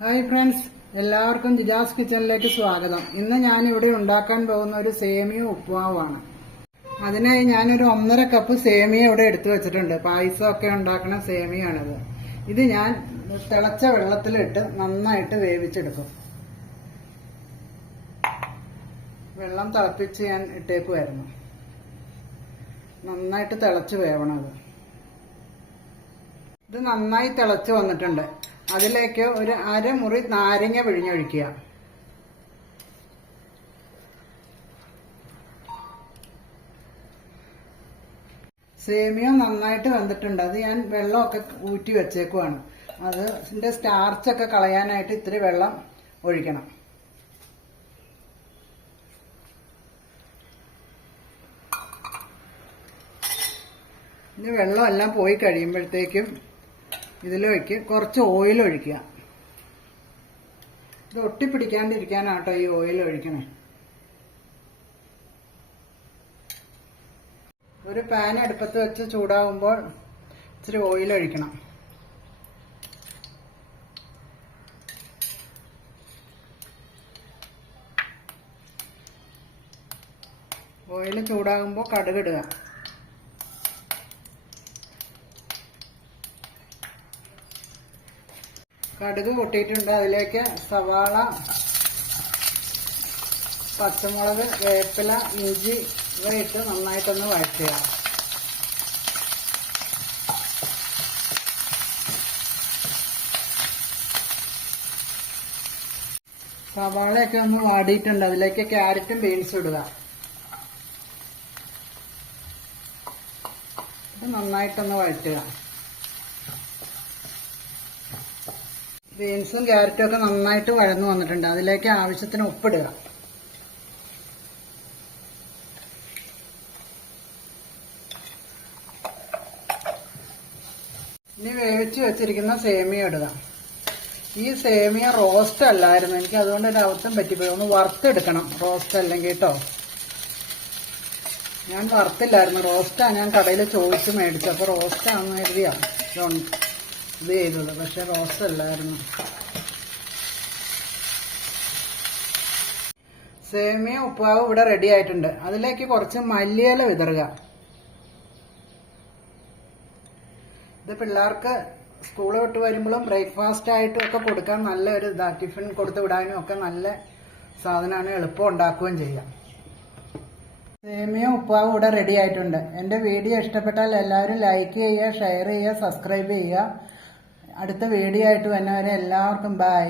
Hi friends, എല്ലാവർക്കും ജിജാസ് കിച്ചണിലേക്ക് സ്വാഗതം. ഇന്ന് ഞാനിവിടെ ഉണ്ടാക്കാൻ പോകുന്ന ഒരു സേമിയ ഉപ്പുമാവാണ്. അതിനായി ഞാനൊരു 1.5 കപ്പ് സേമിയ ഇവിടെ എടുത്തു വെച്ചിട്ടുണ്ട്. പായസമൊക്കെ ഉണ്ടാക്കുന്ന സേമിയാണിത്. ഇത് ഞാൻ തിളച്ച വെള്ളത്തിലിട്ട് നന്നായിട്ട് വേവിച്ചെടുക്കും. വെള്ളം തിളപ്പിച്ച് ഞാൻ ഇട്ടേക്കുമായിരുന്നു. നന്നായിട്ട് തിളച്ച് വേവണത്. ഇത് നന്നായി തിളച്ച് വന്നിട്ടുണ്ട്. അതിലേക്ക് ഒരു അരമുറി നാരങ്ങ പിഴിഞ്ഞൊഴിക്കുക. സേമിയ നന്നായിട്ട് വെന്തിട്ടുണ്ട്. അത് ഞാൻ വെള്ളമൊക്കെ ഊറ്റി വെച്ചേക്കുവാണ്. അതിന്റെ സ്റ്റാർച്ചൊക്കെ കളയാനായിട്ട് ഇത്തിരി വെള്ളം ഒഴിക്കണം. ഇനി വെള്ളമെല്ലാം പോയി കഴിയുമ്പോഴത്തേക്കും ഇതിലേക്ക് കുറച്ച് ഓയിൽ ഒഴിക്കുക. ഇത് ഒട്ടിപ്പിടിക്കാണ്ടിരിക്കാനാട്ടോ ഈ ഓയിൽ ഒഴിക്കണേ. ഒരു പാൻ അടുപ്പത്ത് വെച്ച് ചൂടാകുമ്പോൾ ഇച്ചിരി ഓയിൽ ഒഴിക്കണം. ഓയിൽ ചൂടാകുമ്പോൾ കടുകിടുക. കടുക് പൊട്ടിയിട്ടുണ്ട്. അതിലേക്ക് സവാള, പച്ചമുളക്, വേപ്പില, ഇഞ്ചി ഇവ ഇട്ട് നന്നായിട്ടൊന്ന് വഴറ്റുക. സവാളയൊക്കെ ഒന്ന് വാടിയിട്ടുണ്ട്. അതിലേക്ക് ക്യാരറ്റും ബീൻസും ഇടുക. ഇത് നന്നായിട്ടൊന്ന് വഴറ്റുക. ബീൻസും ക്യാരറ്റും ഒക്കെ നന്നായിട്ട് വഴന്നു വന്നിട്ടുണ്ട്. അതിലേക്ക് ആവശ്യത്തിന് ഉപ്പിടുക. ഇനി വേവിച്ച് വെച്ചിരിക്കുന്ന സേമിയ ഇടുക. ഈ സേമിയ റോസ്റ്റ് അല്ലായിരുന്നു. എനിക്ക് അതുകൊണ്ട് ഒരു അബദ്ധം പറ്റിപ്പോയി. ഒന്ന് വറുത്തെടുക്കണം. റോസ്റ്റ് അല്ലെങ്കിൽ കേട്ടോ. ഞാൻ വറുത്തില്ലായിരുന്നു. റോസ്റ്റാണ് ഞാൻ കടയിൽ ചോദിച്ച് മേടിച്ചു. അപ്പോൾ റോസ്റ്റാണെന്ന് കരുതിയാണ് ഇത് ചെയ്തത്. പക്ഷെ റോസ്റ്റ് അല്ലായിരുന്നു. സേമിയ ഉപ്പുമാവ് ഇവിടെ റെഡി ആയിട്ടുണ്ട്. അതിലേക്ക് കുറച്ച് മല്ലിയില വിതറുക. ഇത് പിള്ളേർക്ക് സ്കൂൾ വിട്ട് വരുമ്പോഴും ബ്രേക്ക്ഫാസ്റ്റ് ആയിട്ടും ഒക്കെ കൊടുക്കാൻ നല്ല ഒരു ടിഫിൻ കൊടുത്ത് വിടാനും ഒക്കെ നല്ല സാധനമാണ്. എളുപ്പം ഉണ്ടാക്കുകയും ചെയ്യാം. സേമിയ ഉപ്പുമാവ് ഇവിടെ റെഡി ആയിട്ടുണ്ട്. എൻ്റെ വീഡിയോ ഇഷ്ടപ്പെട്ടാൽ എല്ലാവരും ലൈക്ക് ചെയ്യുക, ഷെയർ ചെയ്യുക, സബ്സ്ക്രൈബ് ചെയ്യുക. അടുത്ത വീഡിയോ ആയിട്ട് വരുന്നവരെ എല്ലാവർക്കും ബൈ.